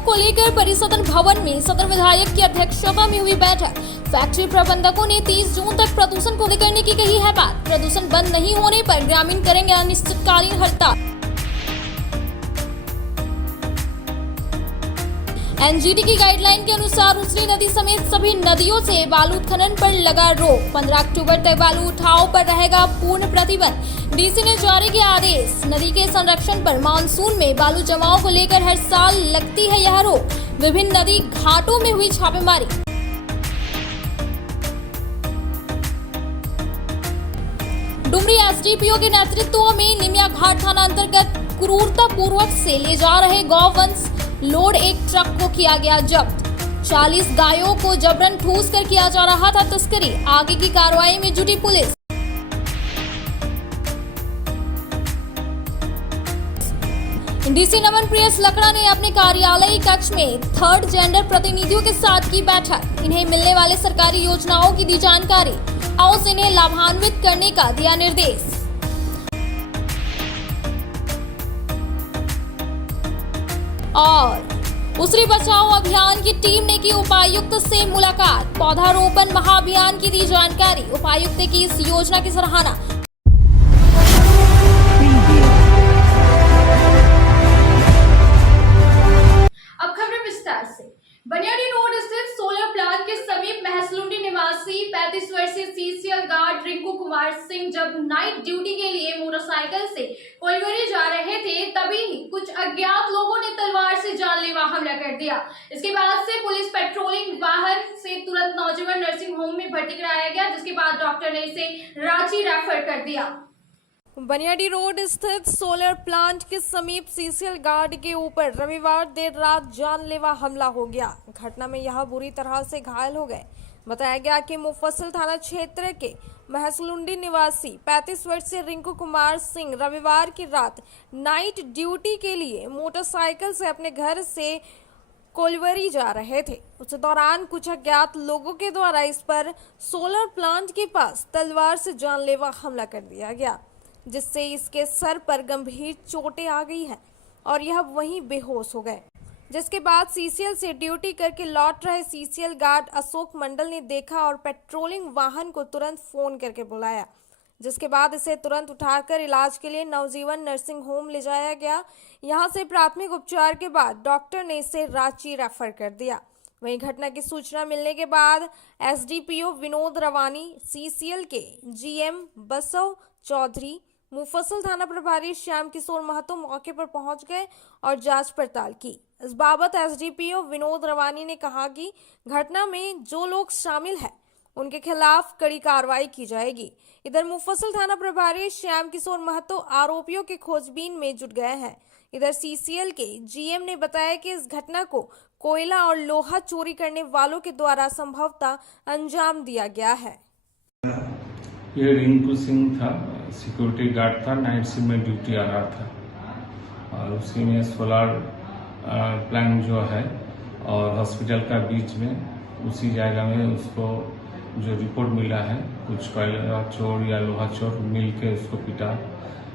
Truck को लेकर परिसदन भवन में सदन विधायक की अध्यक्षता में हुई बैठक। फैक्ट्री प्रबंधकों ने 30 जून तक प्रदूषण को करने की कही है बात। प्रदूषण बंद नहीं होने पर ग्रामीण करेंगे अनिश्चितकालीन हड़ताल। एनजीटी की गाइडलाइन के अनुसार उसरी नदी समेत सभी नदियों से बालू उत्खनन पर लगा रोक। 15 अक्टूबर तक बालू उठाव पर रहेगा पूर्ण प्रतिबंध। डीसी ने जारी किया आदेश। नदी के संरक्षण पर मानसून में बालू जमाव को लेकर हर साल लगती है यह रोक। विभिन्न नदी घाटों में हुई छापेमारी। डुमरी एसडीपीओ के नेतृत्व में निमिया घाट थाना अंतर्गत क्रूरतापूर्वक से ले जा रहे गौवंश लोड एक ट्रक को किया गया जब्त। 40 गायों को जबरन ठूस कर किया जा रहा था तस्करी। आगे की कार्रवाई में जुटी पुलिस। डीसी नमन प्रियस लकड़ा ने अपने कार्यालय कक्ष में थर्ड जेंडर प्रतिनिधियों के साथ की बैठक। इन्हें मिलने वाले सरकारी योजनाओं की दी जानकारी और इन्हें लाभान्वित करने का दिया निर्देश। और उसरी बचाओ अभियान की टीम ने की उपायुक्त से मुलाकात। पौधारोपण महाअभियान की दी जानकारी। उपायुक्त ने की इस योजना की सराहना। अब खबरें विस्तार से। बनियाडी रोड स्थित सोलर प्लांट के समीप महसलुंडी निवासी 35 वर्षीय सीसीएल गार्ड रिंकू कुमार सिंह जब नाइट ड्यूटी के लिए मोटरसाइकिल से कोलगरी जा रहे थे तभी ही कुछ अज्ञात लोगों ने तलवार से जानलेवा हमला कर दिया। इसके बाद से पुलिस पेट्रोलिंग वाहन से तुरंत नौजवान नर्सिंग होम में भर्ती कराया गया, जिसके बाद डॉक्टर ने इसे रांची रेफर कर दिया। बनियाडी रोड स्थित सोलर प्लांट के समीप सीसीएल गार्ड के ऊपर रविवार देर रात जानलेवा हमला हो गया। घटना में यह बुरी तरह से घायल हो गए। बताया गया कि मुफस्सिल थाना क्षेत्र के महसलुंडी निवासी 35 वर्षीय रिंकू कुमार सिंह रविवार की रात नाइट ड्यूटी के लिए मोटरसाइकिल से अपने घर से कोलवरी जा रहे थे। उस दौरान कुछ अज्ञात लोगों के द्वारा इस पर सोलर प्लांट के पास तलवार से जानलेवा हमला कर दिया गया, जिससे इसके सर पर गंभीर चोटें आ गई हैं और यह वहीं बेहोश हो गए। जिसके बाद सीसीएल से ड्यूटी करके लौट रहे सीसीएल गार्ड अशोक मंडल ने देखा और पेट्रोलिंग वाहन को तुरंत फोन करके बुलाया, जिसके बाद इसे तुरंत उठाकर इलाज के लिए नवजीवन नर्सिंग होम ले जाया गया। यहां से प्राथमिक उपचार के बाद डॉक्टर ने इसे रांची रेफर कर दिया। वहीं घटना की सूचना मिलने के बाद एसडीपीओ विनोद रवानी, सीसीएल के जीएम बसव चौधरी, मुफस्सिल थाना प्रभारी श्याम किशोर महतो मौके पर पहुंच गए और जांच पड़ताल की। इस बाबत एसडीपीओ विनोद रवानी ने कहा कि घटना में जो लोग शामिल हैं उनके खिलाफ कड़ी कार्रवाई की जाएगी। इधर मुफस्सिल थाना प्रभारी श्याम किशोर महतो आरोपियों के खोजबीन में जुट गए हैं। इधर सीसीएल के जीएम ने बताया कि इस घटना को कोयला और लोहा चोरी करने वालों के द्वारा संभवतः अंजाम दिया गया है। ये रिंकू सिंह था, सिक्योरिटी गार्ड था, नाइट शिफ्ट में ड्यूटी आ रहा था और उसी में सोलर प्लांट जो है और हॉस्पिटल का बीच में उसी जगह में उसको जो रिपोर्ट मिला है कुछ कोयला चोर या लोहा चोर मिल के उसको पिटा।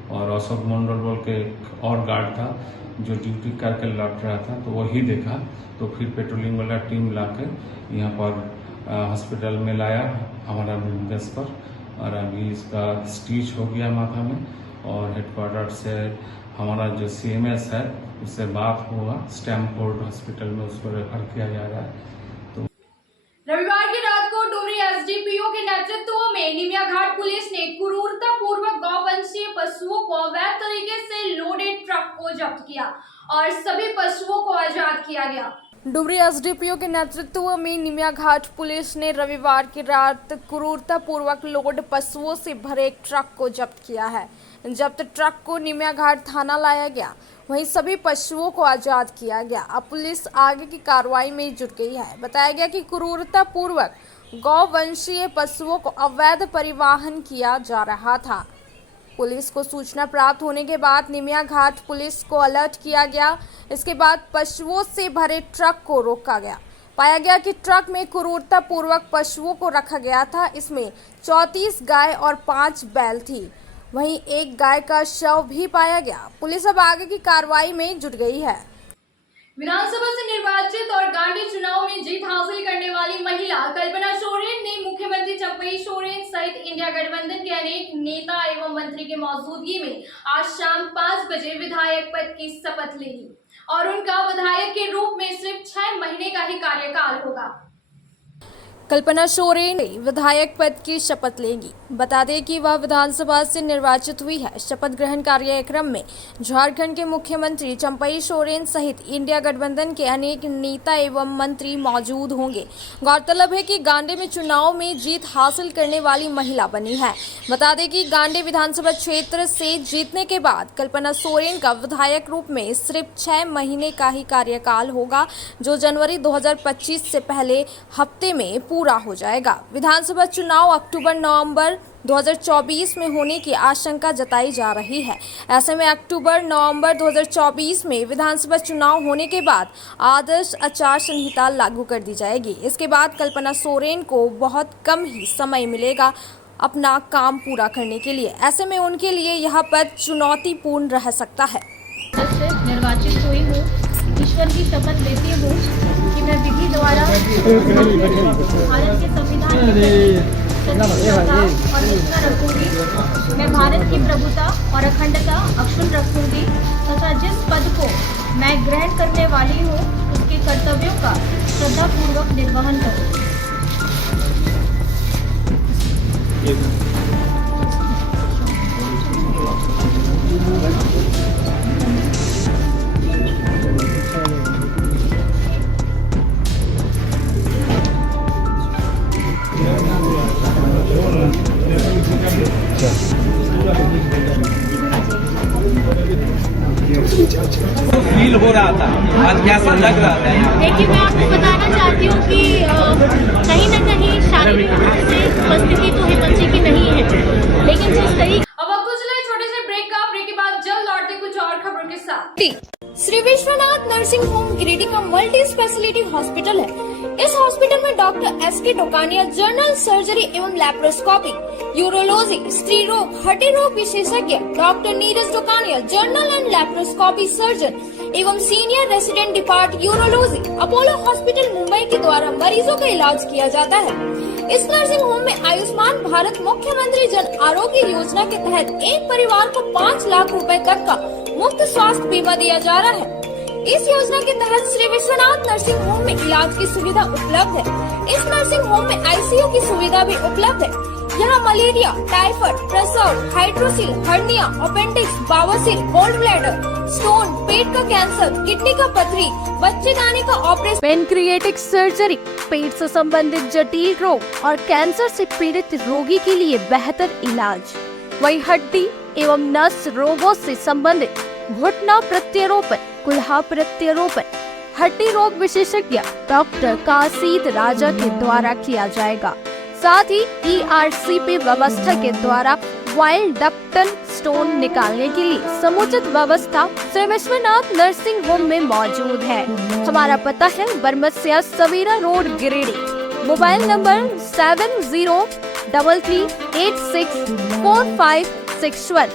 और अशोक मंडल बोल के एक और गार्ड था जो ड्यूटी करके लौट रहा था, तो वही देखा तो फिर पेट्रोलिंग वाला टीम लाके यहाँ पर हॉस्पिटल में लाया हमारा बिजनेस पर। और अभी इसका स्टिच हो गया माथा में और हेडक्वार्टर से हमारा जो सीएमएस है उससे बात हुआ, स्टैमफोर्ड हॉस्पिटल में उसको रेफर किया जा रहा है। तो रविवार की रात को डुमरी एसडीपीओ के नेतृत्व में निमिया घाट पुलिस ने क्रूरतापूर्वक गौवंशीय पशुओं को अवैध तरीके से लोडेड ट्रक को जब्त किया और सभी पशुओं को आजाद किया गया। डुमरी एसडीपीओ के नेतृत्व में निमिया घाट पुलिस ने रविवार की रात क्रूरतापूर्वक लोड पशुओं से भरे एक ट्रक को जब्त किया है। जब्त ट्रक को निमिया घाट थाना लाया गया, वहीं सभी पशुओं को आजाद किया गया। अब पुलिस आगे की कार्रवाई में जुट गई है। बताया गया कि क्रूरतापूर्वक गौवंशीय पशुओं को अवैध परिवहन किया जा रहा था। पुलिस को सूचना प्राप्त होने के बाद निमिया घाट पुलिस को अलर्ट किया गया। इसके बाद पशुओं से भरे ट्रक को रोका गया। पाया गया कि ट्रक में क्रूरतापूर्वक पशुओं को रखा गया था। इसमें 34 गाय और 5 बैल थी। वहीं एक गाय का शव भी पाया गया। पुलिस अब आगे की कार्रवाई में जुट गई है। विधानसभा से निर्वाचित और गांधी चुनाव में जीत हासिल करने वाली महिला कल्पना सोरेन ने मुख्यमंत्री चंपई सोरेन सहित इंडिया गठबंधन के अनेक नेता एवं मंत्री के मौजूदगी में आज शाम 5 बजे विधायक पद की शपथ लेगी और उनका विधायक के रूप में सिर्फ 6 महीने का ही कार्यकाल होगा। कल्पना सोरेन विधायक पद की शपथ लेंगी। बता दें कि वह विधानसभा से निर्वाचित हुई है। शपथ ग्रहण कार्यक्रम में झारखंड के मुख्यमंत्री चंपई सोरेन सहित इंडिया गठबंधन के अनेक नेता एवं मंत्री मौजूद होंगे। गौरतलब है कि गांडे में चुनाव में जीत हासिल करने वाली महिला बनी है। बता दें कि गांडे विधानसभा क्षेत्र से जीतने के बाद कल्पना सोरेन का विधायक रूप में सिर्फ 6 महीने का ही कार्यकाल होगा, जो जनवरी 2025 से पहले हफ्ते में पूरा हो जाएगा। विधानसभा चुनाव अक्टूबर-नवंबर 2024 में होने की आशंका जताई जा रही है। ऐसे में अक्टूबर-नवंबर 2024 में विधानसभा चुनाव होने के बाद आदर्श आचार संहिता लागू कर दी जाएगी। इसके बाद कल्पना सोरेन को बहुत कम ही समय मिलेगा अपना काम पूरा करने के लिए। ऐसे में उनके लिए यह पद चुनौतीपूर्ण रह सकता है। निर्वाचित हुई हूँ, ईश्वर की शपथ लेती हूँ कि मैं विधि द्वारा भारत के संविधान और निष्ठा रखूंगी। मैं भारत की प्रभुता और अखंडता अक्षुण्ण रखूंगी तथा जिस पद को मैं ग्रहण करने वाली हूँ उसके कर्तव्यों का श्रद्धापूर्वक निर्वहन करूंगी। फील हो रहा था, आज कैसा लग रहा था? देखिए, मैं आपको बताना चाहती हूँ कि कहीं न कहीं शारीरिक रूप से उपस्थिति तो है बच्चे की नहीं है, लेकिन जिस तरीके अब आपको चले छोटे से ब्रेक के बाद जल्द लौटते कुछ और खबरों के साथ। श्री विश्वनाथ नर्सिंग होम गिरिडीह का मल्टी स्पेशलिटी हॉस्पिटल है। इस हॉस्पिटल में doctor S K. Dokania general surgery एवं लैप्रोस्कोपी, यूरोलॉजी, स्त्री रोग, हड्डी रोग विशेषज्ञ, doctor Neeraj Dokania general and laparoscopy surgeon एवं senior resident depart urology Apollo hospital Mumbai के द्वारा मरीजों का इलाज किया जाता है। इस नर्सिंग होम में आयुष्मान भारत मुख्यमंत्री जन आरोग्य योजना के तहत एक परिवार को 5 लाख रुपए तक का मुफ्त स्वास्थ्य बीमा दिया जा रहा है। इस योजना के तहत श्री विश्वनाथ नर्सिंग होम में इलाज की सुविधा उपलब्ध है। इस नर्सिंग होम में आईसीयू की सुविधा भी उपलब्ध है। यहाँ मलेरिया, टाइफाइड, प्रसव, हाइड्रोसिल, हर्निया, अपेंडिक्स, बवासीर, गोल्ड ब्लैडर, स्टोन, पेट का कैंसर, किडनी का पथरी, बच्चेदानी का ऑपरेशन, पेनक्रिएटिक सर्जरी, पेट से संबंधित जटिल रोग और कैंसर से पीड़ित रोगी के लिए बेहतर इलाज। वही हड्डी एवं नस रोगों से संबंधित घुटना प्रत्यारोपण, कुल्हा प्रत्यारोपण, हड्डी रोग विशेषज्ञ डॉक्टर काशीद राजा के द्वारा किया जाएगा। साथ ही ERCP व्यवस्था के द्वारा वाइल्ड डक्टल स्टोन निकालने के लिए समुचित व्यवस्था श्री विश्वनाथ नर्सिंग होम में मौजूद है। हमारा पता है Barmasia Savera road Giridih. Mobile number 7033864561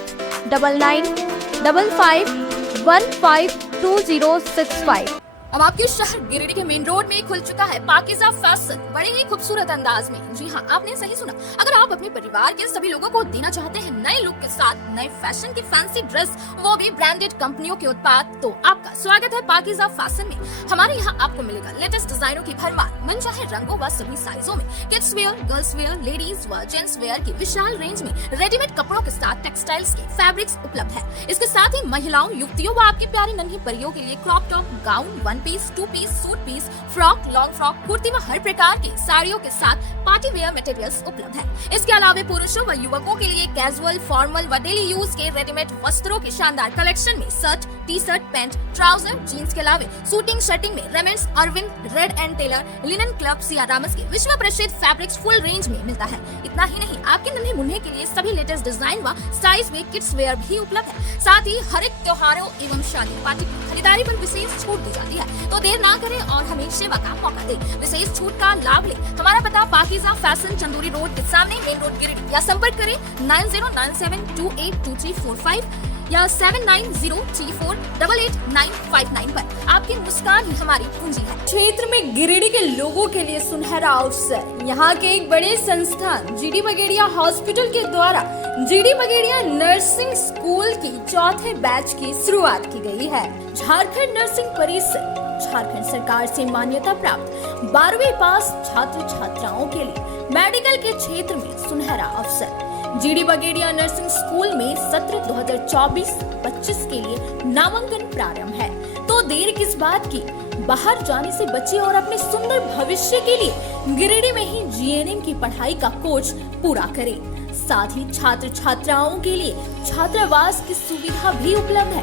9955152065। अब आपके शहर गिरिडीह के मेन रोड में खुल चुका है पाकिज़ा फैशन, बड़े ही खूबसूरत अंदाज में। जी हाँ, आपने सही सुना। अगर आप अपने परिवार के सभी लोगों को देना चाहते हैं नए लुक के साथ नए फैशन की फैंसी ड्रेस, वो भी ब्रांडेड कंपनियों के उत्पाद, तो आपका स्वागत है पाकिज़ा फैशन में। हमारे यहाँ आपको मिलेगा लेटेस्ट डिजाइनों की भरमार, मनचाहे रंगों व सभी साइजों में, kids wear, girls wear, ladies व जेंट्स वेयर की विशाल रेंज में रेडीमेड कपड़ों के साथ टेक्सटाइल्स के फैब्रिक्स उपलब्ध है। इसके साथ ही महिलाओं, युवतियों व आपकी प्यारी नन्ही परियों के लिए crop top, gown, 1 piece, 2 piece, suit piece, frock, long frock, kurti व हर प्रकार की साड़ियों के साथ पार्टी वेयर मटेरियल्स उपलब्ध है। इसके अलावा पुरुषों व युवकों के लिए कैजुअल, फॉर्मल व डेली यूज के रेडीमेड वस्त्रों के शानदार कलेक्शन में shirt, t shirt, pant, trouser, jeans के अलावा शूटिंग शर्टिंग में Raymonds, Arvind, Red and Taylor, Linen Club, Siyarams के विश्व प्रसिद्ध फैब्रिक्स फुल रेंज में मिलता है। इतना ही नहीं, आपके नन्हे मुन्ने के लिए सभी लेटेस्ट डिजाइन व साइज में किड्स वेयर भी उपलब्ध है। साथ ही हर एक त्योहारों एवं शादी पार्टी की खरीदारी पर विशेष छूट दी जाती है, तो देर ना करें और हमें सेवा का मौका दें, विशेष छूट का लाभ लें। हमारा पता पाकिज़ा फैशन, चंदूरी रोड के सामने, मेन रोड गिरिडीह, या संपर्क करें 9097282345 या 7903488959 पर। आपकी मुस्कान ही हमारी पूंजी है। क्षेत्र में गिरिडीह के लोगों के लिए सुनहरा अवसर। यहाँ के एक बड़े संस्थान जीडी बगेड़िया हॉस्पिटल के द्वारा जीडी बगेड़िया नर्सिंग स्कूल की चौथे बैच की शुरुआत की गई है। झारखंड नर्सिंग परिषद झारखंड सरकार से मान्यता प्राप्त 12वीं पास छात्र छात्राओं के लिए मेडिकल के क्षेत्र में सुनहरा अवसर। जीडी बगेड़िया नर्सिंग स्कूल में सत्र 2024-25 के लिए नामांकन प्रारंभ है, तो देर किस बात की, बाहर जाने से बचिए और अपने सुंदर भविष्य के लिए गिरिडीह में ही जीएनएम की पढ़ाई का कोर्स पूरा करें। साथ ही छात्र छात्राओं के लिए छात्रावास की सुविधा भी उपलब्ध है।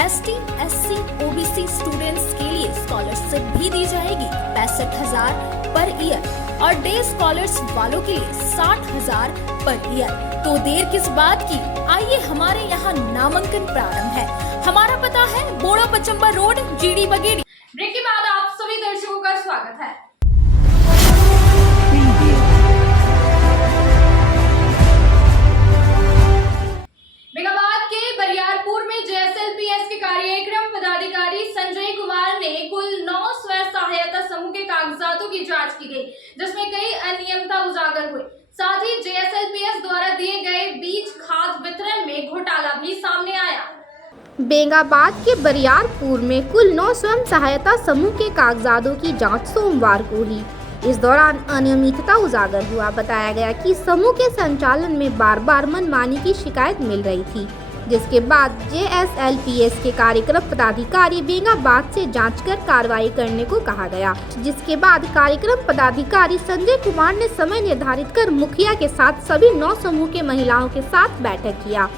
ST, SC, OBC स्टूडेंट्स के लिए स्कॉलरशिप भी दी जाएगी 65,000 पर ईयर और डे स्कॉलर्स वालों के लिए 60,000 पर ईयर। तो देर किस बात की, आइए हमारे यहाँ नामांकन प्रारंभ है। हमारा पता है Boda Pachamba road, GD Bagedia. Break के बाद आप सभी दर्शकों का स्वागत है। बेगाबाद के बरियारपुर में JSLPS के कार्यक्रम पदाधिकारी संजय कुमार ने कुल 9 स्व सहायता समूह के कागजातों की जांच की गई, जिसमें कई अनियमितता उजागर हुई। साथ ही JSLPS द्वारा दिए गए बीज खाद वितरण में घोटाला भी सामने आया। बेगाबाद के बरियारपुर में कुल 9 स्वयं सहायता समूह के कागजातों की जांच सोमवार को हुई। इस दौरान अनियमितता उजागर हुआ। बताया गया कि समूह के संचालन में बार बार मनमानी की शिकायत मिल रही थी, जिसके बाद JSLPS के कार्यक्रम पदाधिकारी बेगाबाद से जांच कर कार्रवाई करने को कहा गया, जिसके बाद कार्यक्रम पदाधिकारी संजय कुमार ने समय निर्धारित कर मुखिया के साथ सभी 9 समूह के महिलाओं के साथ बैठक किया।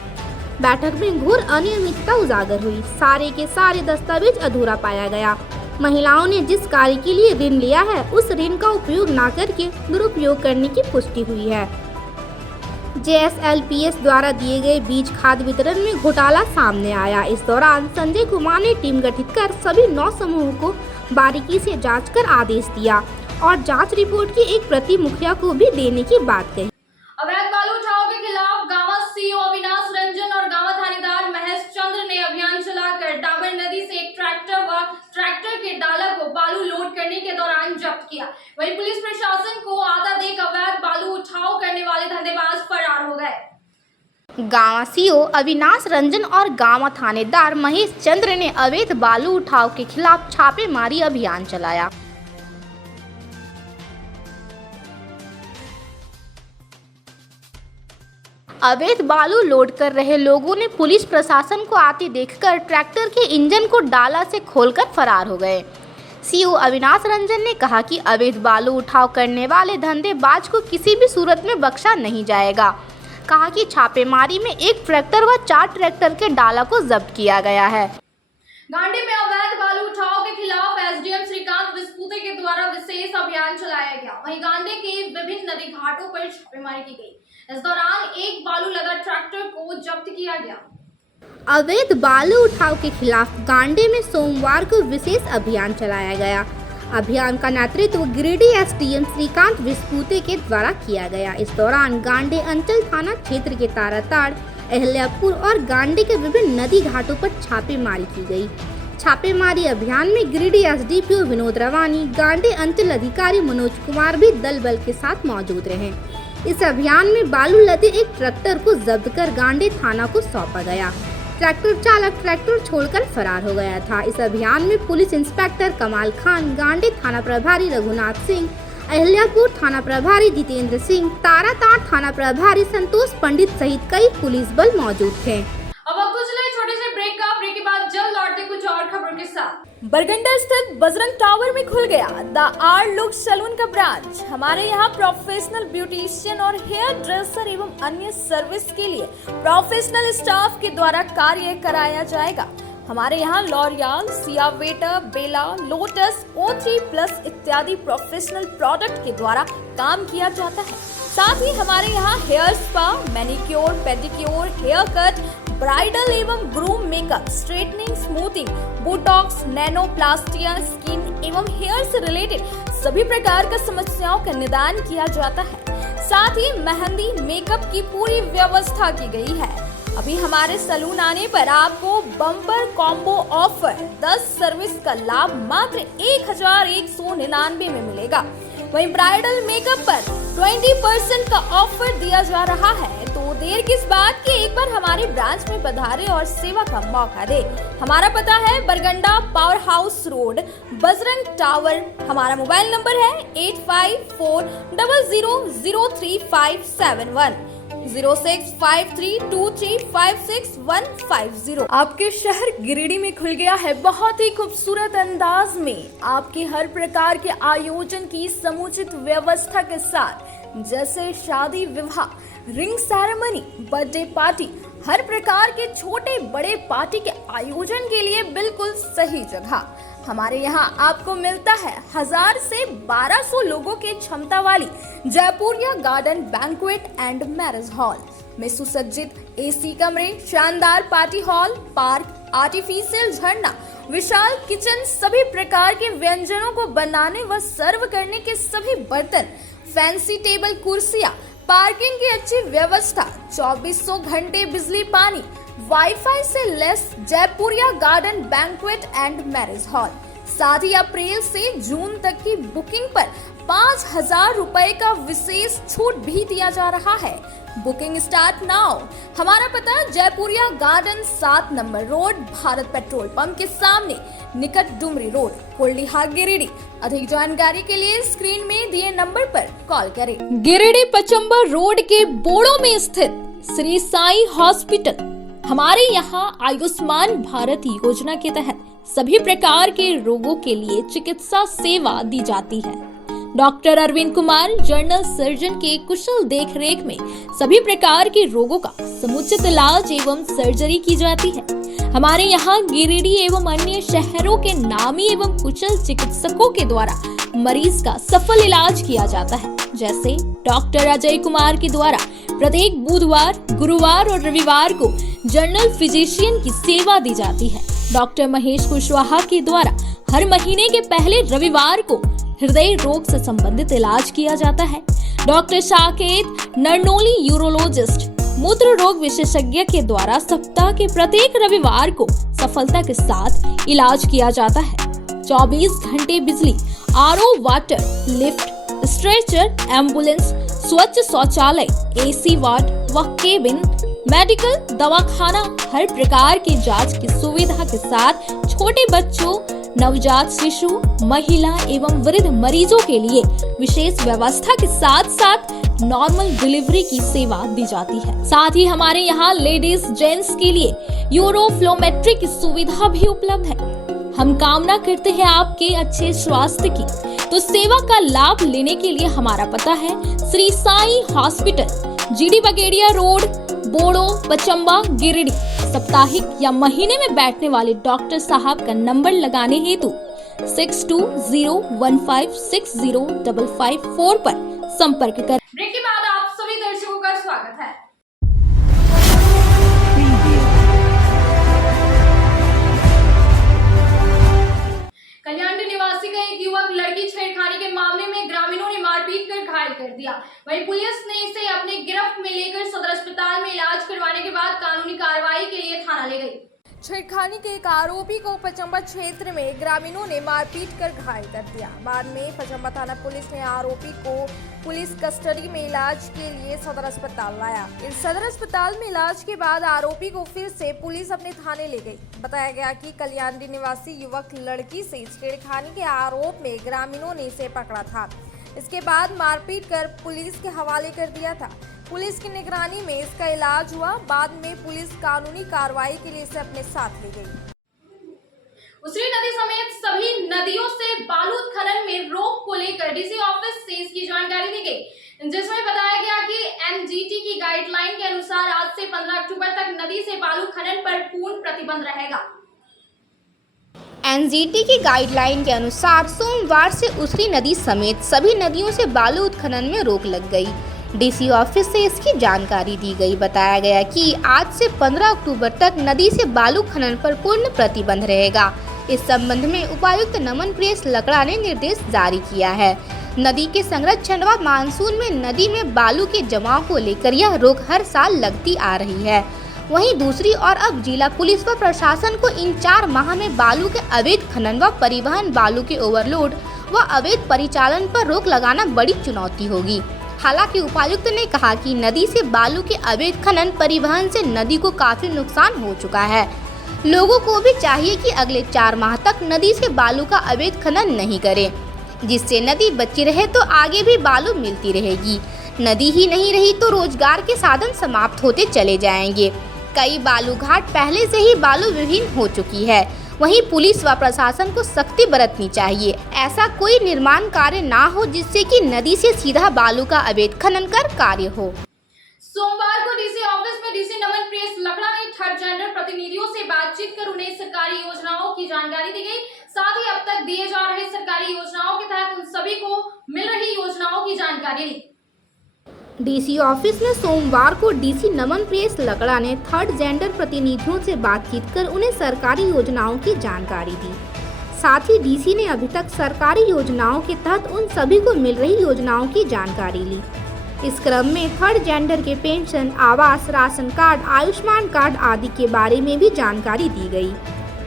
बैठक में घोर अनियमितता उजागर हुई। सारे के सारे दस्तावेज अधूरा पाया गया। महिलाओं ने जिस कार्य के लिए ऋण लिया है, उस ऋण का उपयोग न करके दुरुपयोग करने की पुष्टि हुई है। JSLPS द्वारा दिए गए बीज खाद वितरण में घोटाला सामने आया। इस दौरान संजय कुमार ने टीम गठित कर सभी 9 समूहों को बारीकी से जांच कर आदेश दिया और जांच रिपोर्ट की एक प्रति मुखिया को भी देने की बात कही। अवैध बालू उठाव के खिलाफ गांवा CO अविनाश रंजन और गांवा थानेदार महेश चंद्र ने अभियान चलाकर डाबर नदी से एक ट्रैक्टर के डाला को बालू लोड करने के दौरान जब्त किया। वहीं पुलिस प्रशासन को आता देख अवैध बालू उठाव करने वाले धंधेबाज फरार हो गए। गांवा CO अविनाश रंजन और गांवा थानेदार महेश चंद्र ने अवैध बालू उठाव के खिलाफ छापेमारी अभियान चलाया। अवैध बालू लोड कर रहे लोगों ने पुलिस प्रशासन को आते देखकर ट्रैक्टर के इंजन को डाला से खोलकर फरार हो गए। CO अविनाश रंजन ने कहा कि अवैध बालू उठाव करने वाले धंधेबाज को किसी भी सूरत में बख्शा नहीं जाएगा। कहा कि छापेमारी में एक ट्रैक्टर व 4 ट्रैक्टर के डाला को जब्त किया गया है। गांडी में अवैध बालू उठाव के खिलाफ SDM श्रीकांत विस्पुते के द्वारा विशेष अभियान चलाया गया। वहीं गांडी के विभिन्न नदी घाटों पर छापेमारी की गई। इस दौरान एक बालू लदा ट्रैक्टर को जब्त किया गया। अवैध बालू उठाव के खिलाफ गांडी में सोमवार को विशेष अभियान चलाया गया। अभियान का नेतृत्व गिरिडीह SDM श्रीकांत विस्पुते के द्वारा किया गया। इस दौरान गांडी अंचल थाना क्षेत्र के ताराताड़, अहिल्यापुर और गांडी के विभिन्न नदी घाटों पर छापेमारी की गई। छापेमारी अभियान में गिरिडीह SDPO विनोद रवानी, गांडी अंचल अधिकारी मनोज कुमार भी दल बल के साथ मौजूद रहे। इस अभियान में बालू लदे एक ट्रैक्टर को जब्त कर गांडी थाना को सौंपा गया। ट्रैक्टर चालक ट्रैक्टर छोड़कर फरार हो गया था। इस अभियान में पुलिस इंस्पेक्टर कमाल खान, गांडी थाना प्रभारी रघुनाथ सिंह, अहिल्यापुर थाना प्रभारी जितेंद्र सिंह, ताराताड़ थाना प्रभारी संतोष पंडित सहित कई पुलिस बल मौजूद थे। अब आपको चले छोटे से ब्रेक के बाद जल्द लौटते कुछ और खबरों के साथ। बरगंडा स्थित बजरंग टावर में खुल गया द आर्ट लुक सैलून का ब्रांच। हमारे यहाँ प्रोफेशनल ब्यूटिशियन और हेयर ड्रेसर एवं अन्य सर्विस के लिए प्रोफेशनल स्टाफ के द्वारा कार्य कराया जाएगा। हमारे यहाँ लॉरियल, सियावेटा, बेला, लोटस, O3+ इत्यादि प्रोफेशनल प्रोडक्ट के द्वारा काम किया जाता है। साथ ही हमारे यहाँ hair spa, manicure, pedicure, hair cut, bridal एवं groom makeup, straightening, smoothing, botox, nanoplastia, skin एवं हेयर से रिलेटेड सभी प्रकार का समस्याओं का निदान किया जाता है। साथ ही मेहंदी, मेकअप की पूरी व्यवस्था की गई है। अभी हमारे सलून आने पर आपको बम्पर कॉम्बो ऑफर 10 सर्विस का लाभ मात्र 1199 में मिलेगा। वहीं ब्राइडल मेकअप पर 20% का ऑफर दिया जा रहा है। तो देर किस बात की, एक बार हमारे ब्रांच में पधारे और सेवा का मौका दे। हमारा पता है Barganda power house road, Bajrang tower. हमारा मोबाइल नंबर है 8540003571 065323565150। आपके शहर गिरिडीह में खुल गया है बहुत ही खूबसूरत अंदाज में आपके हर प्रकार के आयोजन की समुचित व्यवस्था के साथ, जैसे शादी विवाह, रिंग सेरेमनी, बर्थडे पार्टी, हर प्रकार के छोटे बड़े पार्टी के आयोजन के लिए बिल्कुल सही जगह। हमारे यहाँ आपको मिलता है 1000 से 1200 लोगों के क्षमता वाली Jaipuria garden banquet and marriage hall में सुसज्जित एसी कमरे, शानदार पार्टी हॉल, पार्क, आर्टिफिशियल झरना, विशाल किचन, सभी प्रकार के व्यंजनों को बनाने व सर्व करने के सभी बर्तन, फैंसी टेबल कुर्सियां, पार्किंग की अच्छी व्यवस्था, 2400 घंटे बिजली पानी, वाईफाई से less Jaipuria garden banquet and marriage hall. साथ ही अप्रैल से जून तक की बुकिंग पर 5000 रुपए का विशेष छूट भी दिया जा रहा है। Booking start now. हमारा पता Jaipuria garden 7 number road, Bharat petrol pump के सामने, निकट डुमरी रोड, कोल्डिहा, गिरिडीह। अधिक जानकारी के लिए स्क्रीन में दिए नंबर पर कॉल करें। गिरिडीह पचम्बर रोड के बोड़ो में स्थित श्री साई हॉस्पिटल। हमारे यहाँ आयुष्मान भारत योजना के तहत सभी प्रकार के रोगों के लिए चिकित्सा सेवा दी जाती है। Doctor Arvind Kumar general surgeon के कुशल देखरेख में सभी प्रकार के रोगों का समुचित इलाज एवं सर्जरी की जाती है। हमारे यहाँ गिरिडीह एवं अन्य शहरों के नामी एवं कुशल चिकित्सकों के द्वारा मरीज का सफल इलाज किया जाता है। जैसे डॉक्टर अजय कुमार के द्वारा प्रत्येक बुधवार, गुरुवार और रविवार को जनरल फिजिशियन की सेवा दी जाती है। डॉक्टर महेश कुशवाहा के द्वारा हर महीने के पहले रविवार को हृदय रोग से संबंधित इलाज किया जाता है। डॉक्टर साकेत नरनोली यूरोलॉजिस्ट मूत्र रोग विशेषज्ञ के द्वारा सप्ताह के प्रत्येक रविवार को सफलता के साथ इलाज किया जाता है। 24 घंटे बिजली, RO water, lift, stretcher, ambulance, स्वच्छ शौचालय, एसी वार्ड व केबिन, मेडिकल, दवाखाना, हर प्रकार की जांच की सुविधा के साथ छोटे बच्चों, नवजात शिशु, महिला एवं वृद्ध मरीजों के लिए विशेष व्यवस्था के साथ साथ नॉर्मल डिलीवरी की सेवा दी जाती है। साथ ही हमारे यहाँ लेडीज जेंट्स के लिए यूरोफ्लोमेट्री की सुविधा भी उपलब्ध है। हम कामना करते हैं आपके अच्छे स्वास्थ्य की, तो सेवा का लाभ लेने के लिए हमारा पता है Shri Sai hospital, G D Bagediya road, Bodo, Pachamba, Giridih. साप्ताहिक या महीने में बैठने वाले डॉक्टर साहब का नंबर लगाने हेतु 6201560554 पर संपर्क करें। ब्रेक के बाद आप सभी दर्शकों का स्वागत है। कल्याणी निवासी का एक युवक लड़की छेड़खानी के मामले में ग्रामीणों ने मारपीट कर घायल कर दिया। वहीं पुलिस ने इसे अपने गिरफ्त में लेकर सदर अस्पताल में इलाज करवाने के बाद कानूनी कार्रवाई के लिए थाना ले गई। छेड़खानी के एक आरोपी को पचम्बा क्षेत्र में ग्रामीणों ने मारपीट कर घायल कर दिया। बाद में पचम्बा थाना पुलिस ने आरोपी को पुलिस कस्टडी में इलाज के लिए सदर अस्पताल लाया। इस सदर अस्पताल में इलाज के बाद आरोपी को फिर से पुलिस अपने थाने ले गई। बताया गया कि कल्याणी निवासी युवक लड़की से छेड़खानी के आरोप में ग्रामीणों ने इसे पकड़ा था। इसके बाद मारपीट कर पुलिस के हवाले कर दिया था। पुलिस की निगरानी में इसका इलाज हुआ। बाद में पुलिस कानूनी कार्रवाई के लिए इसे अपने साथ ले गई। उसरी नदी समेत सभी नदियों से बालू उत्खनन में रोक को लेकर डीसी ऑफिस से इसकी जानकारी दी गई, जिसमें बताया गया कि एनजीटी की गाइडलाइन के अनुसार आज से 15 अक्टूबर तक नदी से बालू खनन पर पूर्ण प्रतिबंध रहेगा। एनजीटी की गाइडलाइन के अनुसार सोमवार से उसरी नदी समेत सभी नदियों से बालू उत्खनन में रोक लग गई। डीसी ऑफिस से इसकी जानकारी दी गई। बताया गया कि आज से 15 अक्टूबर तक नदी से बालू खनन पर पूर्ण प्रतिबंध रहेगा। इस संबंध में उपायुक्त नमन प्रियस लकड़ा ने निर्देश जारी किया है। नदी के संरक्षण व मानसून में नदी में बालू के जमाव को लेकर यह रोक हर साल लगती आ रही है। वहीं दूसरी ओर अब जिला पुलिस व प्रशासन को इन 4 माह में बालू के अवैध खनन व परिवहन, बालू के ओवरलोड व अवैध परिचालन पर रोक लगाना बड़ी चुनौती होगी। हालांकि उपायुक्त ने कहा कि नदी से बालू के अवैध खनन परिवहन से नदी को काफी नुकसान हो चुका है। लोगों को भी चाहिए कि अगले 4 माह तक नदी से बालू का अवैध खनन नहीं करें, जिससे नदी बची रहे तो आगे भी बालू मिलती रहेगी। नदी ही नहीं रही तो रोजगार के साधन समाप्त होते चले जाएंगे। कई बालू घाट पहले से ही बालू विहीन हो चुकी है। वहीं पुलिस व प्रशासन को सख्ती बरतनी चाहिए। ऐसा कोई निर्माण कार्य ना हो जिससे कि नदी से सीधा बालू का अवैध खनन कर कार्य हो। सोमवार को डीसी ऑफिस में डीसी नमन प्रियस लकड़ा ने थर्ड जेंडर प्रतिनिधियों से बातचीत कर उन्हें सरकारी योजनाओं की जानकारी दी गई। साथ ही अब तक दिए जा रहे सरकारी योजनाओं के तहत उन सभी को मिल रही योजनाओं की जानकारी ली। डीसी ऑफिस में सोमवार को डीसी नमन प्रियस लकड़ा ने थर्ड जेंडर प्रतिनिधियों से बातचीत कर उन्हें सरकारी योजनाओं की जानकारी दी। साथ ही डीसी ने अभी तक सरकारी योजनाओं के तहत उन सभी को मिल रही योजनाओं की जानकारी ली। इस क्रम में थर्ड जेंडर के पेंशन, आवास, राशन कार्ड, आयुष्मान कार्ड आदि के बारे में भी जानकारी दी गई।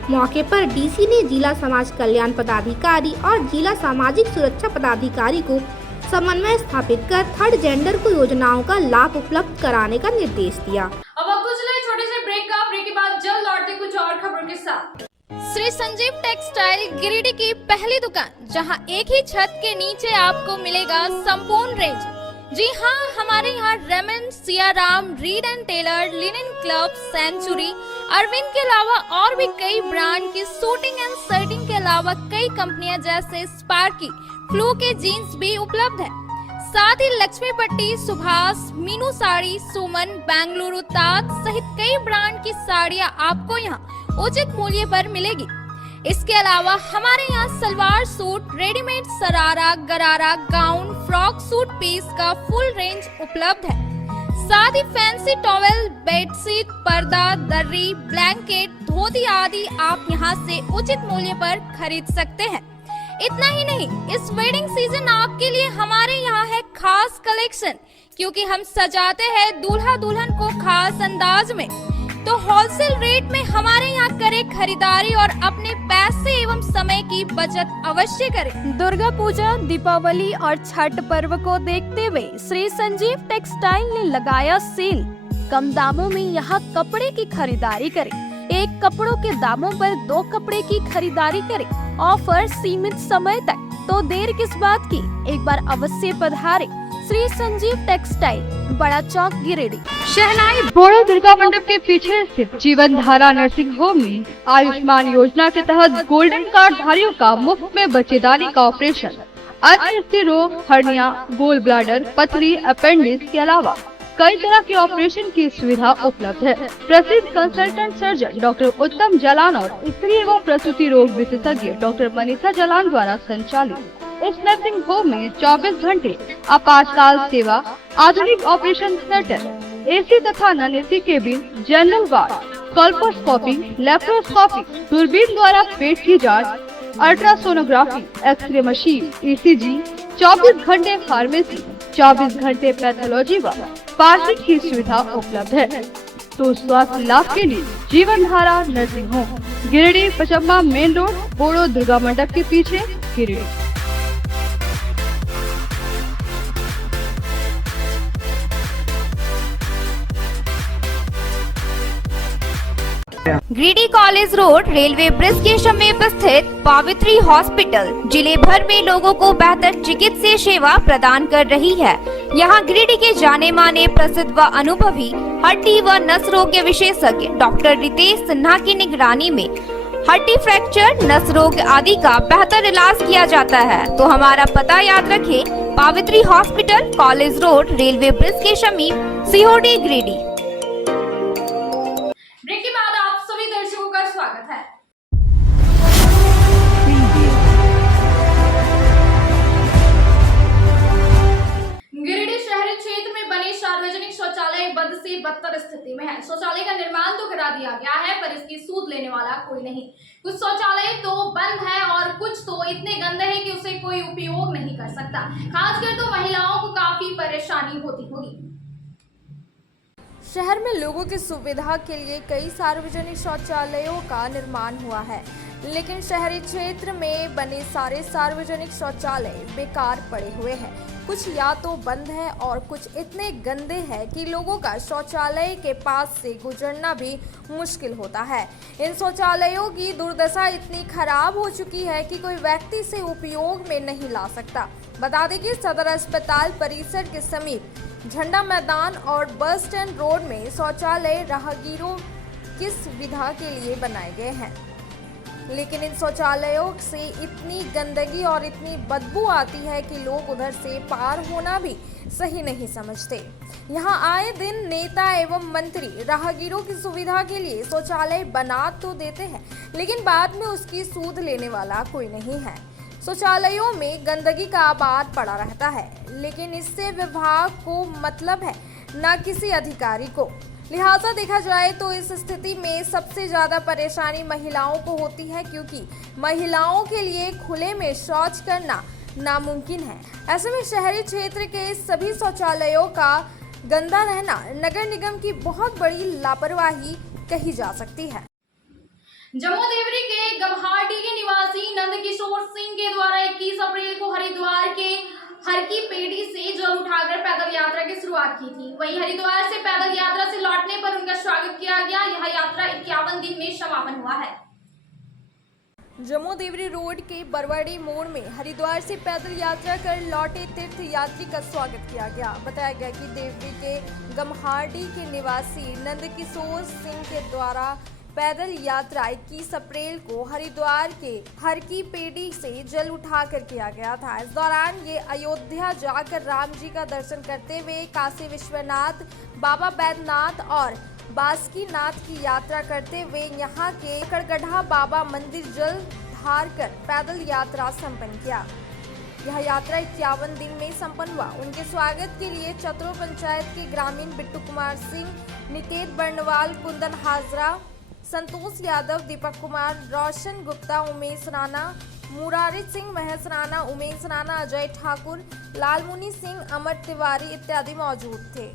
मौके पर डीसी ने जिला समाज कल्याण पदाधिकारी और जिला सामाजिक सुरक्षा पदाधिकारी को समन्वय स्थापित कर थर्ड जेंडर को योजनाओं का लाभ उपलब्ध कराने का निर्देश दिया। अब आपको चले छोटे से ब्रेक के बाद जल्द लौटते कुछ और खबरों के साथ। श्री संजीव टेक्सटाइल गिरिडीह की पहली दुकान, जहां एक ही छत के नीचे आपको मिलेगा संपूर्ण रेंज। जी हाँ, हमारे यहाँ Raymond, Siyaram, Reid and Taylor, Linen Club, Century, Arvind के अलावा और भी कई ब्रांड की सूटिंग एंड शर्टिंग के अलावा कई कंपनियां जैसे स्पार्की, फ्लो के जीन्स भी उपलब्ध है। साथ ही लक्ष्मी पट्टी, सुभाष, मीनू साड़ी, सुमन, बेंगलुरु ताज सहित कई ब्रांड की साड़ियां आपको यहाँ उचित मूल्य पर मिलेगी। इसके अलावा हमारे यहाँ सलवार सूट, रेडीमेड सरारा, गरारा, गाउन, फ्रॉक सूट पीस का फुल रेंज उपलब्ध है। साथ ही फैंसी टॉवेल, बेडशीट, पर्दा, दर्री, ब्लैंकेट, धोती आदि आप यहाँ से उचित मूल्य पर खरीद सकते हैं। इतना ही नहीं, इस वेडिंग सीजन आपके लिए हमारे यहाँ है खास कलेक्शन, क्योंकि हम सजाते हैं दूल्हा दुल्हन को खास अंदाज में। तो होलसेल रेट में हमारे यहाँ करें खरीदारी और अपने पैसे एवं समय की बचत अवश्य करें। दुर्गा पूजा, दीपावली और छठ पर्व को देखते हुए श्री संजीव टेक्सटाइल ने लगाया सेल। कम दामों में यहाँ कपड़े की खरीदारी करें। एक कपड़ों के दामों पर 2 कपड़े की खरीदारी करें। ऑफर सीमित समय तक, तो देर किस बात की, एक बार अवश्य पधारें। श्री संजीव टेक्सटाइल, बड़ा चौक, गिरिडीह। शहनाई बोड़ो दुर्गा मंडप के पीछे स्थित जीवन धारा नर्सिंग होम में आयुष्मान योजना के तहत गोल्डन कार्ड धारियों का मुफ्त में बच्चेदानी का ऑपरेशन, अन्य स्थिर रोग, हर्निया, गोल ब्लाडर, पथरी, अपेंडिक्स के अलावा कई तरह के ऑपरेशन की सुविधा उपलब्ध है। प्रसिद्ध कंसल्टेंट सर्जन डॉक्टर उत्तम जलान और स्त्री एवं प्रसूति रोग विशेषज्ञ डॉक्टर मनीषा जलान द्वारा संचालित इस नर्सिंग होम में 24 घंटे आपातकाल सेवा, आधुनिक ऑपरेशन थिएटर, एसी तथा non AC cabin, general ward, colposcopy, laparoscopy, दूरबीन द्वारा पेट की जांच, अल्ट्रासोनोग्राफी, एक्सरे मशीन, ईसीजी, 24 घंटे फार्मेसी, 24 घंटे पैथोलॉजी व पार्किंग की सुविधा उपलब्ध है। तो स्वास्थ्य लाभ के लिए Jeevan Dhara nursing home, Giridih, Pachamba main road, Bodo Durga मंडप के पीछे, Giridih. Giridih college road, railway bridge के समीप स्थित पावित्री हॉस्पिटल जिले भर में लोगों को बेहतर चिकित्सीय सेवा प्रदान कर रही है। यहाँ गिरिडीह के जाने माने, प्रसिद्ध व अनुभवी हड्डी व नस रोग के विशेषज्ञ डॉक्टर रितेश सिन्हा की निगरानी में हड्डी फ्रैक्चर, नस रोग आदि का बेहतर इलाज किया जाता है। तो हमारा पता याद रखें, Pavitri hospital, college road, railway bridge के समीप, सीहोडी, गिरिडीह। ब्रेक के बाद आप सभी दर्शकों का स्वागत है। गिरिडीह शहरी क्षेत्र में बने सार्वजनिक शौचालय बद से बदतर स्थिति में है। शौचालय का निर्माण तो करा दिया गया है, पर इसकी सूद लेने वाला कोई नहीं। कुछ शौचालय तो बंद है और कुछ तो इतने गंदे हैं कि उसे कोई उपयोग नहीं कर सकता। खासकर तो महिलाओं को काफी परेशानी होती होगी। शहर में लोगों की सुविधा के लिए कई सार्वजनिक शौचालयों का निर्माण हुआ है, लेकिन शहरी क्षेत्र में बने सारे सार्वजनिक शौचालय बेकार पड़े हुए हैं। कुछ या तो बंद है और कुछ इतने गंदे हैं कि लोगों का शौचालय के पास से गुजरना भी मुश्किल होता है। इन शौचालयों की दुर्दशा इतनी खराब हो चुकी है कि कोई व्यक्ति इसे उपयोग में नहीं ला सकता। बता दें कि सदर अस्पताल परिसर के समीप झंडा मैदान और बस स्टैंड रोड में शौचालय राहगीरों की सुविधा के लिए बनाए गए हैं, लेकिन इन शौचालयों से इतनी गंदगी और इतनी बदबू आती है कि लोग उधर से पार होना भी सही नहीं समझते। यहाँ आए दिन नेता एवं मंत्री राहगीरों की सुविधा के लिए शौचालय बना तो देते हैं, लेकिन बाद में उसकी सूद लेने वाला कोई नहीं है। शौचालयों में गंदगी का आबाद पड़ा रहता है, लेकिन इससे विभाग को मतलब है, न किसी अधिकारी को। लिहाजा देखा जाए तो इस स्थिति में सबसे ज़्यादा परेशानी महिलाओं को होती है, क्योंकि महिलाओं के लिए खुले में शौच करना नामुमकिन है। ऐसे में शहरी क्षेत्र के सभी शौचालयों का गंदा रहना नगर निगम की बहुत बड़ी लापरवाही कही जा सकती है। जम्मू-देवरी के गम्हाटी के निवासी नंदकिशोर सिंह के द्वारा 21 अप्रैल को हरिद्वार के हर की पेड़ी से जल उठाकर पैदल यात्रा की शुरुआत की थी। वहीं हरिद्वार से पैदल यात्रा से लौटने पर उनका स्वागत किया गया। यह यात्रा 51 दिन में समापन हुआ है। जम्मू देवरी रोड के बरवाड़ी मोड़ में हरिद्वार से पैदल यात्रा कर लौटे तीर्थ यात्री का स्वागत किया गया। बताया गया कि देवरी के गम्हाटी के निवासी नंदकिशोर सिंह के द्वारा पैदल यात्रा 21 अप्रैल को हरिद्वार के हर की पेड़ी से जल उठाकर किया गया था। इस दौरान ये अयोध्या जाकर राम जी का दर्शन करते हुए काशी विश्वनाथ, बाबा बैद्यनाथ और बासुकीनाथ की यात्रा करते हुए यहाँ के कड़गढ़ा बाबा मंदिर जल ढार कर पैदल यात्रा संपन्न किया। यह यात्रा 51 दिन में संपन्न हुआ। उनके स्वागत के लिए चतरो पंचायत के ग्रामीण बिट्टू कुमार सिंह, निकेत बर्णवाल, कुंदन हाजरा, संतोष यादव, दीपक कुमार, रोशन गुप्ता, उमेश राणा, मुरारी सिंह, महेश राणा, उमेश राणा, अजय ठाकुर, लालमुनि सिंह, अमर तिवारी इत्यादि मौजूद थे।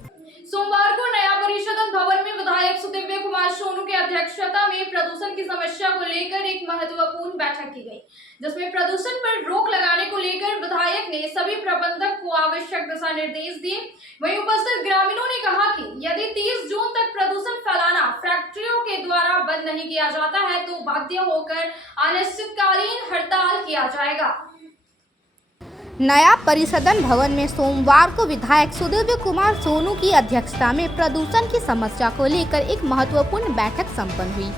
सोमवार को नया परिषद भवन में विधायक सुदिव्य कुमार सोनू की अध्यक्षता में प्रदूषण की समस्या को लेकर एक महत्वपूर्ण बैठक की गई, जिसमें प्रदूषण पर रोक लगाने को लेकर विधायक ने सभी प्रबंधक को आवश्यक दिशा निर्देश दिए। वहीं उपस्थित ग्रामीणों ने कहा कि यदि 30 जून तक प्रदूषण फैलाना फैक्ट्रियों के द्वारा बंद नहीं किया जाता है तो बाध्य होकर अनिश्चितकालीन हड़ताल किया जाएगा। नया परिसदन भवन में सोमवार को विधायक सुदिव्य कुमार सोनू की अध्यक्षता में प्रदूषण की समस्या को लेकर एक महत्वपूर्ण बैठक संपन्न हुई।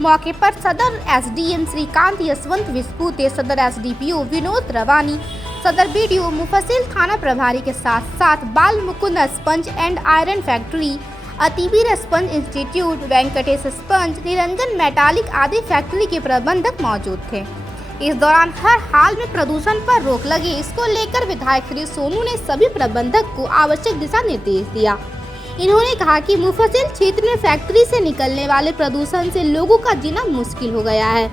मौके पर सदर एसडीएम श्रीकांत यशवंत विस्पूते, सदर एसडीपीओ विनोद रवानी, सदर बीडीओ मुफस्सिल थाना प्रभारी के साथ साथ बाल Mukund sponge and iron factory, Ativeer sponge institute, Venkatesh sponge, Niranjan metallic आदि फैक्ट्री के प्रबंधक मौजूद थे। इस दौरान हर हाल में प्रदूषण पर रोक लगे, इसको लेकर विधायक श्री सोनू ने सभी प्रबंधक को आवश्यक दिशा निर्देश दिया। इन्होंने कहा कि मुफस्सिल क्षेत्र में फैक्ट्री से निकलने वाले प्रदूषण से लोगों का जीना मुश्किल हो गया है।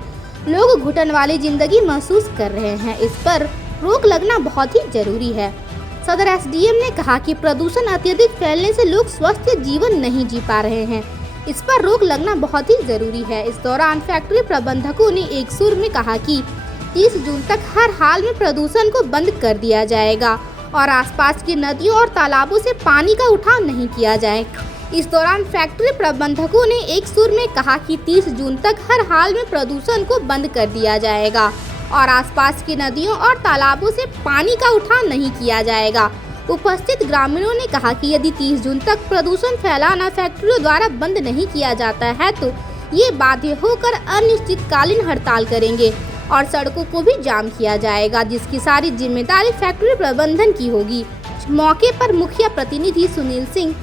लोग घुटन वाली जिंदगी महसूस कर रहे हैं, इस पर रोक लगना बहुत ही जरूरी है। सदर एसडीएम ने कहा कि प्रदूषण अत्यधिक फैलने से लोग स्वस्थ जीवन नहीं जी पा रहे हैं, इस पर रोक लगना बहुत ही जरूरी है। इस दौरान फैक्ट्री प्रबंधकों ने एक सुर में कहा कि 30 जून तक हर हाल में प्रदूषण को बंद कर दिया जाएगा और आसपास की नदियों और तालाबों से पानी का उठाव नहीं किया जाएगा। इस दौरान फैक्ट्री प्रबंधकों ने एक सुर में कहा कि 30 जून तक हर हाल में प्रदूषण को बंद कर दिया जाएगा और आसपास की नदियों और तालाबों से पानी का उठाव नहीं किया जाएगा। उपस्थित ग्रामीणों ने कहा कि यदि 30 जून तक प्रदूषण फैलाना फैक्ट्रियों द्वारा बंद नहीं किया जाता है तो ये बाध्य होकर अनिश्चितकालीन हड़ताल करेंगे और सड़कों को भी जाम किया जाएगा, जिसकी सारी जिम्मेदारी फैक्ट्री प्रबंधन की होगी। मौके पर मुखिया प्रतिनिधि सुनील सिंह,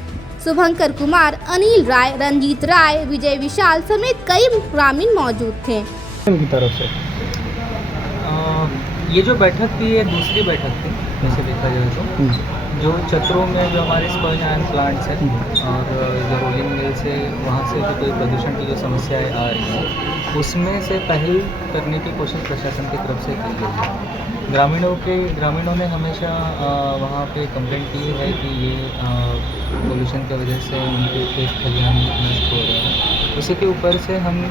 शुभंकर कुमार, अनिल राय, रंजीत राय, विजय विशाल समेत कई ग्रामीण मौजूद थे। की तरफ से ये जो बैठक थी ये दूसरी बैठक थी, जैसे देखा जाए तो जो चतरों में जो हमारे स्पंज आयरन प्लांट्स हैं और जो रोलिंग मिल से वहाँ से जो कोई प्रदूषण की जो समस्याएं आ रही हैं उसमें से पहल करने की कोशिश प्रशासन की तरफ से की गई है। ग्रामीणों ने हमेशा वहाँ पे कंप्लेंट की है कि ये पोल्यूशन की वजह से उनके खेत खलिहान नष्ट हो रहे हैं। उसी के ऊपर से हम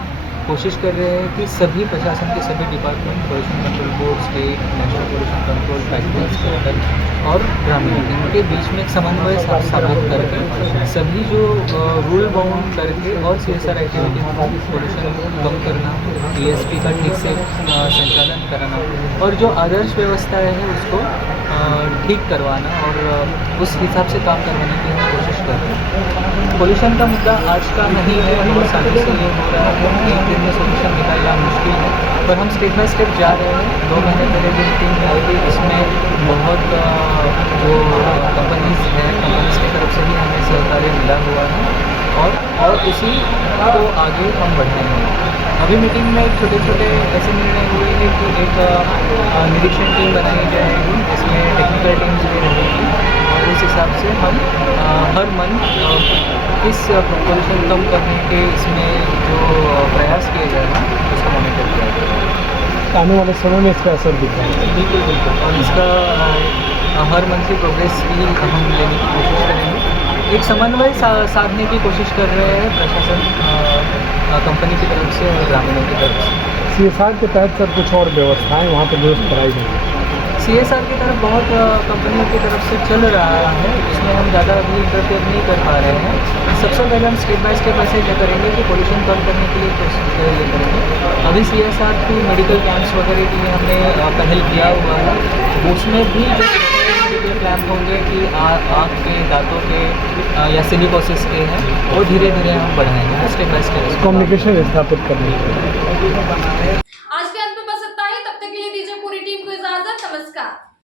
कोशिश कर रहे हैं कि सभी प्रशासन के सभी department, pollution control board, state, national pollution control, factory inspector और ग्रामीण, इनके बीच में एक समन्वय स्थापित करके सभी जो रूल बाउंड करके और CSR एक्टिविटी, पोल्यूशन कम करना, ESP का ठीक से संचालन कराना और जो आदर्श व्यवस्थाएं हैं उसको ठीक करवाना और उस हिसाब से काम करवाने की हम कोशिश कर रहे हैं। पोल्यूशन का मुद्दा आज का नहीं है, बहुत सालों से ये हो रहा है, एक दिन में सोल्यूशन निकालना मुश्किल है, पर हम स्टेप बाय स्टेप जा रहे हैं। 2 महीने पहले जो मीटिंग आई थी इसमें बहुत जो कंपनीज हैं, कंपनीज की तरफ से भी हमें सहकार्य मिला हुआ है और इसी को आगे हम बढ़ाएंगे। अभी मीटिंग में छोटे छोटे ऐसे निर्णय हुए हैं कि एक निरीक्षण टीम बनाई जाएगी, इसमें टेक्निकल टीम्स भी रहेंगी और उस हिसाब से हम हर मंथ इस पोल्यूशन कम करने के इसमें जो प्रयास किए जाएगा उसको मॉनिटर किया जाएगा। आने वाले समय में इसका असर दिख रहा है। बिल्कुल और इसका हर मंथ की प्रोग्रेस भी हम लेने की कोशिश करेंगे। एक समन्वय साधने की कोशिश कर रहे हैं प्रशासन, कंपनी की तरफ से और ग्रामीणों की तरफ से। CSR के तहत सर कुछ और व्यवस्थाएं वहाँ पर दुरुस्त कराई गई? CSR की तरफ बहुत कंपनियों की तरफ से चल रहा है, इसमें हम ज़्यादा अभी इंटरफेयर नहीं कर पा रहे हैं। सबसे पहले हम स्टेप बाय स्टेप ऐसे क्या करेंगे कि पोल्यूशन कम करने के लिए कोशिश ये करेंगे। अभी CSR की मेडिकल कैंप्स वगैरह के लिए हमने पहल किया हुआ है, उसमें भी जो मेडिकल कैंप होंगे कि आँख के, दांतों के या सिलिकोसिस के हैं वो धीरे धीरे हम बढ़ाएंगे स्टेप बाय स्टेप। कम्युनिकेशन स्थापित करने आज के अंत में बस इतना ही। तब तक के लिए दीजिए पूरी टीम को इजाजत। नमस्कार।